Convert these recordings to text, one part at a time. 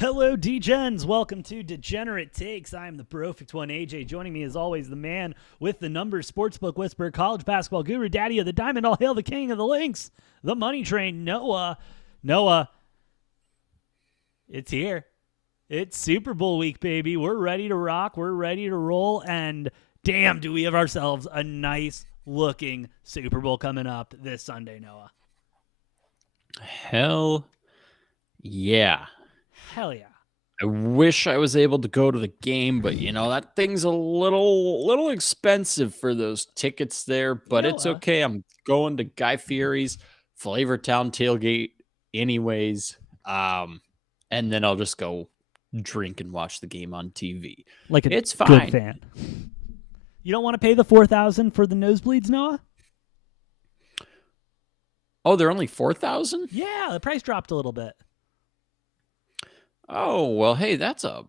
Hello, D-Gens. Welcome to Degenerate Takes. I am the Brofect1 AJ. Joining me, as always, the man with the numbers, sportsbook whisperer, college basketball guru, daddy of the diamond, all hail the king of the links, the money train, Noah. Noah, it's here. It's Super Bowl week, baby. We're ready to rock. We're ready to roll. And damn, do we have ourselves a nice looking Super Bowl coming up this Sunday, Noah. Hell yeah. Hell yeah. I wish I was able to go to the game, but that thing's a little expensive for those tickets there, but it's Noah, okay. I'm going to Guy Fieri's Flavortown tailgate anyways. And then I'll just go drink and watch the game on TV. like a It's good fine. fan. You don't want to pay the $4,000 for the nosebleeds, Noah? Oh, they're only 4,000? Yeah, the price dropped a little bit. Oh, well, hey, that's a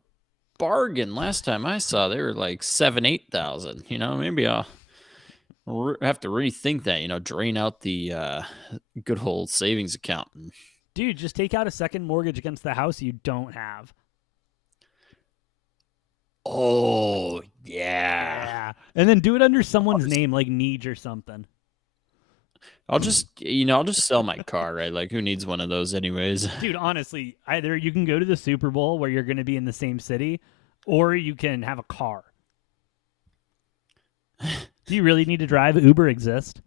bargain. Last time I saw they were like 7,000-8,000. Maybe I'll have to rethink that, drain out the good old savings account. Dude, just take out a second mortgage against the house you don't have. Oh, yeah. Yeah. And then do it under someone's name, like Neej or something. I'll just sell my car, right? Like, who needs one of those anyways? Dude, honestly, either you can go to the Super Bowl where you're going to be in the same city, or you can have a car. Do you really need to drive? Uber exists.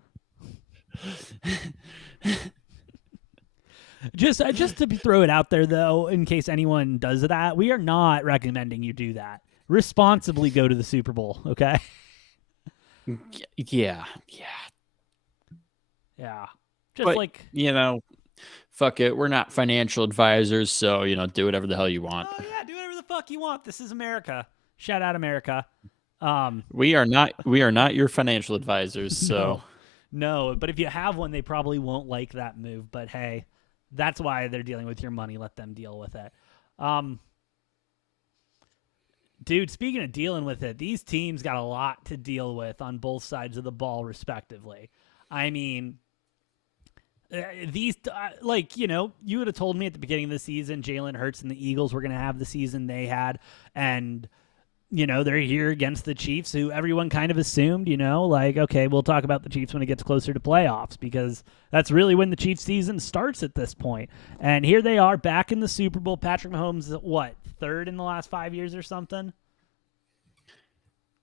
Just to throw it out there, though, in case anyone does that, we are not recommending you do that. Responsibly go to the Super Bowl, okay? Yeah. Yeah. Just But, like, fuck it. We're not financial advisors, so, do whatever the hell you want. oh, yeah, do whatever the fuck you want. This is America. Shout out America. We are not your financial advisors, so. No, but if you have one, they probably won't like that move. But hey, that's why they're dealing with your money. Let them deal with it. Dude, speaking of dealing with it, these teams got a lot to deal with on both sides of the ball, respectively. I mean, these, you would have told me at the beginning of the season, Jalen Hurts and the Eagles were going to have the season they had. And they're here against the Chiefs, who everyone kind of assumed, okay, we'll talk about the Chiefs when it gets closer to playoffs, because that's really when the Chiefs season starts at this point. And here they are back in the Super Bowl. Patrick Mahomes, what, third in the last 5 years or something?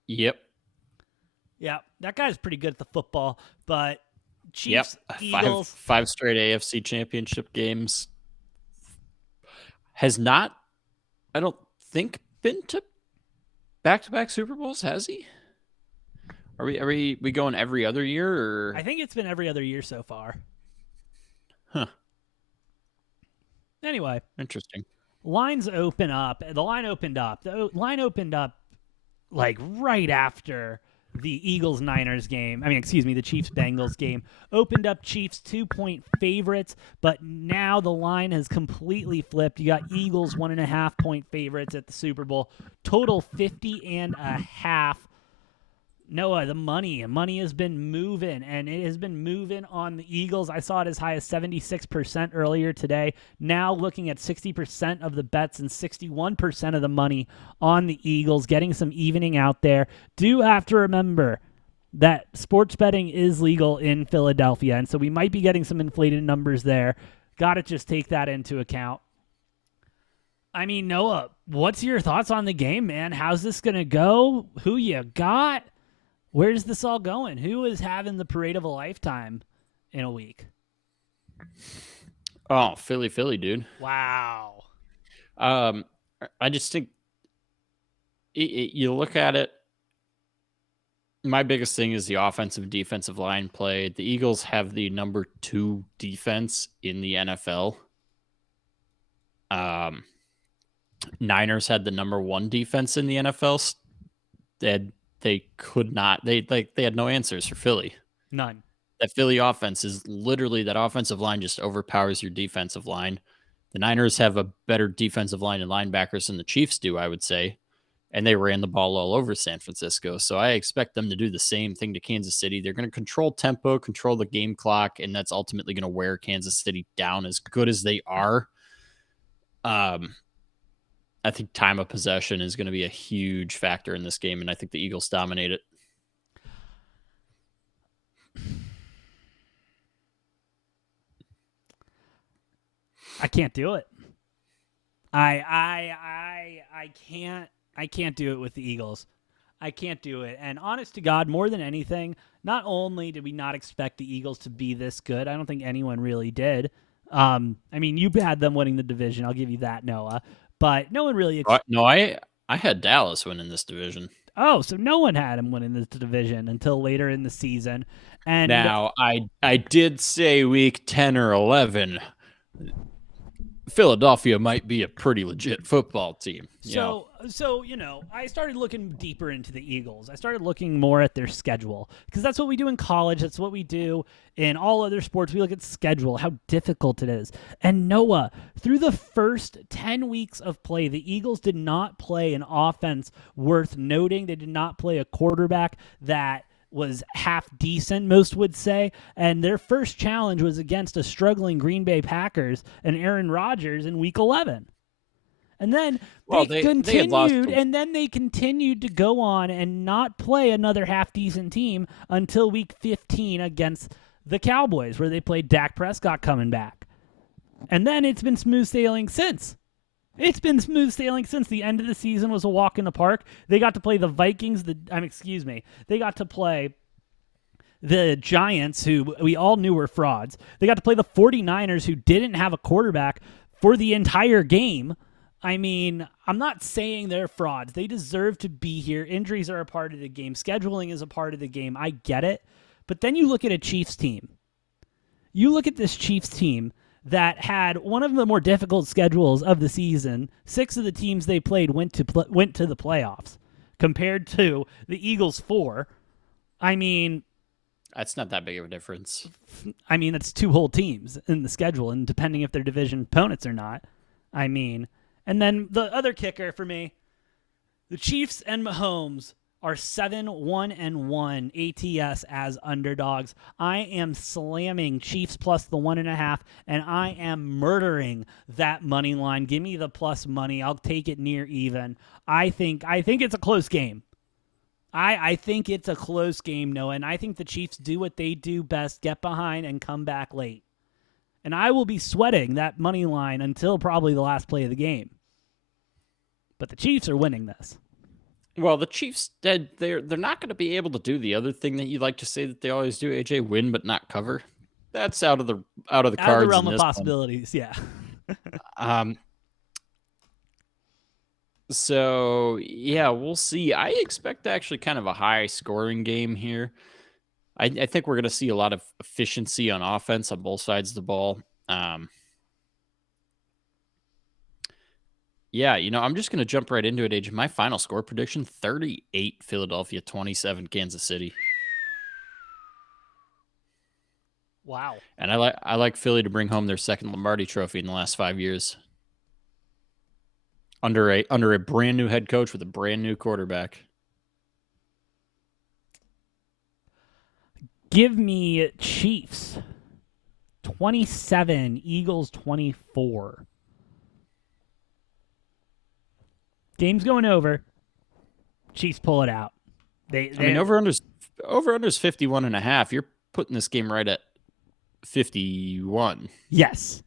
Yep. Yeah, that guy's pretty good at the football, but Chiefs, Yep. Eagles. Five straight AFC championship games. Has not, I don't think, been to back-to-back Super Bowls, has he? Are we going every other year, or? I think it's been every other year so far. Huh. Anyway. Interesting. Lines open up. The line opened up. The line opened up like right after the Eagles-Niners game. The Chiefs-Bengals game. Opened up Chiefs 2-point favorites, but now the line has completely flipped. You got Eagles 1.5-point favorites at the Super Bowl. Total 50.5. Noah, the money has been moving, and it has been moving on the Eagles. I saw it as high as 76% earlier today. Now looking at 60% of the bets and 61% of the money on the Eagles, getting some evening out there. Do have to remember that sports betting is legal in Philadelphia, and so we might be getting some inflated numbers there. Got to just take that into account. Noah, what's your thoughts on the game, man? How's this going to go? Who you got? Where's this all going? Who is having the parade of a lifetime in a week? Oh, Philly, dude. Wow. I just think you look at it. My biggest thing is the offensive defensive line play. The Eagles have the number 2 defense in the NFL. Niners had the number 1 defense in the NFL. They could not. They had no answers for Philly. None. That Philly offense is literally, that offensive line just overpowers your defensive line. The Niners have a better defensive line and linebackers than the Chiefs do, I would say. And they ran the ball all over San Francisco. So I expect them to do the same thing to Kansas City. They're going to control tempo, control the game clock, and that's ultimately going to wear Kansas City down as good as they are. I think time of possession is going to be a huge factor in this game, and I think the Eagles dominate it. I can't do it. I can't do it with the Eagles. I can't do it. And honest to God, more than anything, not only did we not expect the Eagles to be this good, I don't think anyone really did. I mean, you had them winning the division. I'll give you that, Noah. But no one really. No, I had Dallas winning this division. Oh, so no one had him winning this division until later in the season. And now, I did say week 10 or 11, Philadelphia might be a pretty legit football team. So I started looking deeper into the Eagles. I started looking more at their schedule because that's what we do in college. That's what we do in all other sports. We look at schedule, how difficult it is. And Noah, through the first 10 weeks of play, the Eagles did not play an offense worth noting. They did not play a quarterback that was half decent, most would say, and their first challenge was against a struggling Green Bay Packers and Aaron Rodgers in Week 11. And then they continued to go on and not play another half decent team until Week 15 against the Cowboys, where they played Dak Prescott coming back. And then it's been smooth sailing since. It's been smooth sailing since. The end of the season was a walk in the park. They got to play the Vikings. They got to play the Giants, who we all knew were frauds. They got to play the 49ers, who didn't have a quarterback for the entire game. I mean, I'm not saying they're frauds. They deserve to be here. Injuries are a part of the game. Scheduling is a part of the game. I get it. But then you look at a Chiefs team. You look at this Chiefs team that had one of the more difficult schedules of the season. 6 of the teams they played went to the playoffs, compared to the Eagles' 4. I mean, that's not that big of a difference. I mean, that's 2 whole teams in the schedule, and depending if they're division opponents or not. I mean, and then the other kicker for me, the Chiefs and Mahomes are 7-1-1 ATS as underdogs. I am slamming Chiefs plus the 1.5, and I am murdering that money line. Give me the plus money. I'll take it near even. I think it's a close game. I think it's a close game, Noah, and I think the Chiefs do what they do best, get behind and come back late. And I will be sweating that money line until probably the last play of the game. But the Chiefs are winning this. Well, the Chiefs, they're not going to be able to do the other thing that you like to say that they always do, AJ, win but not cover. That's out of the cards. Out of the realm of possibilities, yeah. So, yeah, we'll see. I expect actually kind of a high-scoring game here. I think we're going to see a lot of efficiency on offense on both sides of the ball. Yeah, I'm just going to jump right into it, AJ. My final score prediction, 38 Philadelphia, 27 Kansas City. Wow. And I like Philly to bring home their second Lombardi trophy in the last 5 years. Under a brand new head coach with a brand new quarterback. Give me Chiefs 27, Eagles 24. Game's going over. Chiefs pull it out. I mean, over-under's 51.5. You're putting this game right at 51. Yes,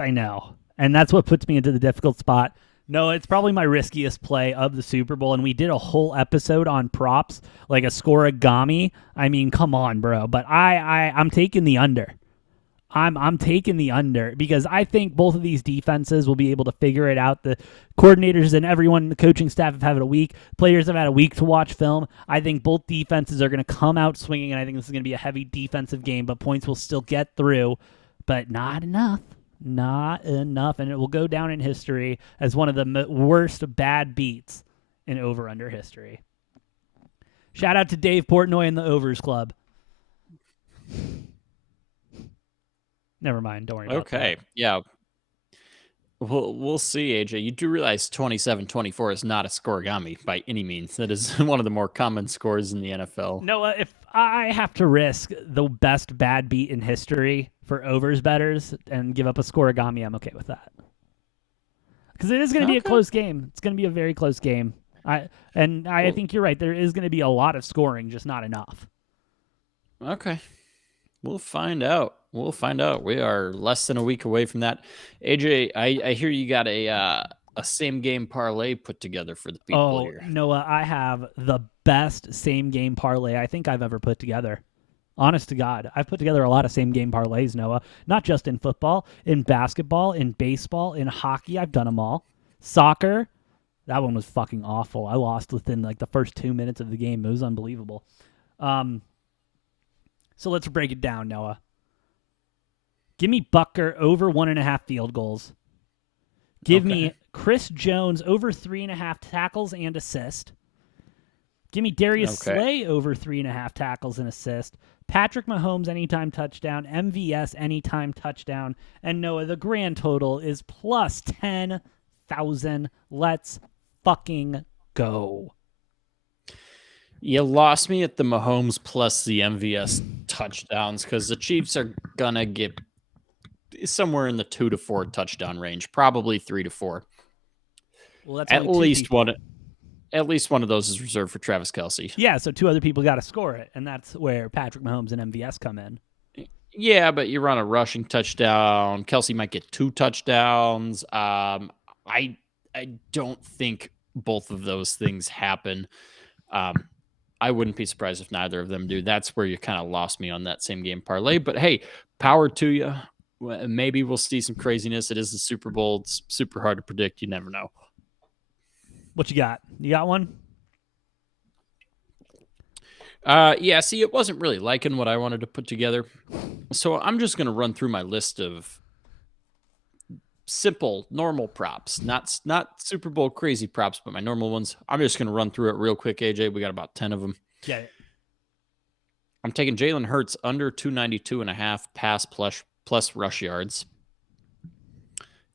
I know. And that's what puts me into the difficult spot. No, it's probably my riskiest play of the Super Bowl, and we did a whole episode on props, like a scoregami. I mean, come on, bro. But I'm taking the under. I'm taking the under because I think both of these defenses will be able to figure it out. The coordinators and everyone in the coaching staff have had a week. Players have had a week to watch film. I think both defenses are going to come out swinging, and I think this is going to be a heavy defensive game, but points will still get through, but not enough. Not enough, and it will go down in history as one of the worst bad beats in over-under history. Shout out to Dave Portnoy and the Overs Club. Never mind. Don't worry about that. Okay. Yeah. We'll see, AJ. You do realize 27-24 is not a scoregami by any means. That is one of the more common scores in the NFL. Noah, if I have to risk the best bad beat in history for overs bettors and give up a scoregami, I'm okay with that. because it is going to be a Okay. close game. It's going to be a very close game. I think you're right. There is going to be a lot of scoring, just not enough. Okay. We'll find out. We'll find out. We are less than a week away from that. AJ, I hear you got a same game parlay put together for the people Oh, here. Noah, I have the best same game parlay I think I've ever put together. Honest to God, I've put together a lot of same game parlays, Noah. Not just in football, in basketball, in baseball, in hockey. I've done them all. Soccer, that one was fucking awful. I lost within like the first 2 minutes of the game. It was unbelievable. So let's break it down, Noah. Give me Butker over 1.5 field goals. Give me Chris Jones over 3.5 tackles and assist. Give me Darius Slay over 3.5 tackles and assist. Patrick Mahomes anytime touchdown. MVS anytime touchdown. And Noah, the grand total is plus 10,000. Let's fucking go. You lost me at the Mahomes plus the MVS touchdowns because the Chiefs are going to get somewhere in the 2 to 4 touchdown range, probably 3 to 4. Well, that's at least one. At least one of those is reserved for Travis Kelce. Yeah, so 2 other people got to score it, and that's where Patrick Mahomes and MVS come in. Yeah, but you run a rushing touchdown. Kelce might get 2 touchdowns. I don't think both of those things happen. I wouldn't be surprised if neither of them do. That's where you kind of lost me on that same game parlay. But hey, power to you. Maybe we'll see some craziness. It is the Super Bowl. It's super hard to predict. You never know. What you got? You got one? Yeah, see, it wasn't really liking what I wanted to put together. So I'm just going to run through my list of simple, normal props, not Super Bowl crazy props, but my normal ones. I'm just going to run through it real quick, AJ. We got about 10 of them. Get it. I'm taking Jalen Hurts under 292.5 pass plus rush yards.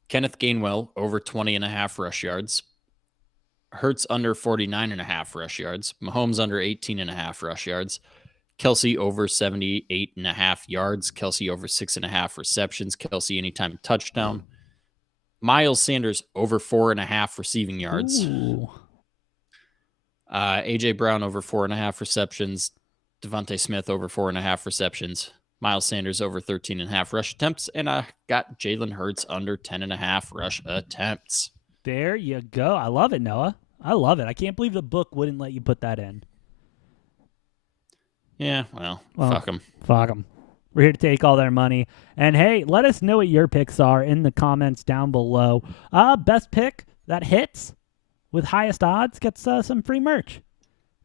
Kenneth Gainwell over 20.5 rush yards. Hurts under 49.5 rush yards. Mahomes under 18.5 rush yards. Kelce over 78.5 yards. Kelce over 6.5 receptions. Kelce anytime touchdown. Miles Sanders over 4.5 receiving yards. AJ Brown over 4.5 receptions. Devontae Smith over 4.5 receptions. Miles Sanders over 13.5 rush attempts. And I got Jalen Hurts under 10.5 rush attempts. There you go. I love it, Noah. I love it. I can't believe the book wouldn't let you put that in. Yeah, well fuck them. Fuck them. We're here to take all their money. And hey, let us know what your picks are in the comments down below. Best pick that hits with highest odds gets some free merch.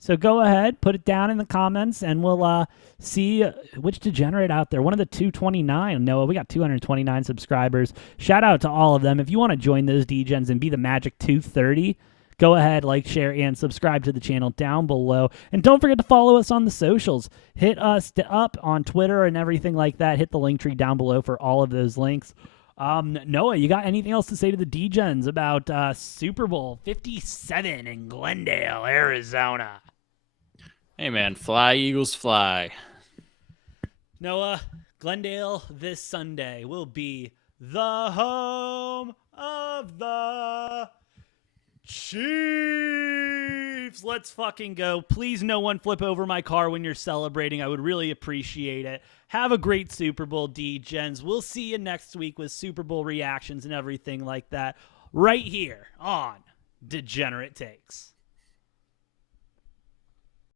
So go ahead, put it down in the comments, and we'll see which degenerate out there. One of the 229. Noah, we got 229 subscribers. Shout out to all of them. If you want to join those degens and be the magic 230, go ahead, like, share, and subscribe to the channel down below. And don't forget to follow us on the socials. Hit us up on Twitter and everything like that. Hit the link tree down below for all of those links. Noah, you got anything else to say to the degens about Super Bowl 57 in Glendale, Arizona? Hey, man, fly, Eagles, fly. Noah, Glendale this Sunday will be the home of the Chiefs. Let's fucking go. Please, no one flip over my car when you're celebrating. I would really appreciate it. Have a great Super Bowl, D-Gens. We'll see you next week with Super Bowl reactions and everything like that right here on Degenerate Takes.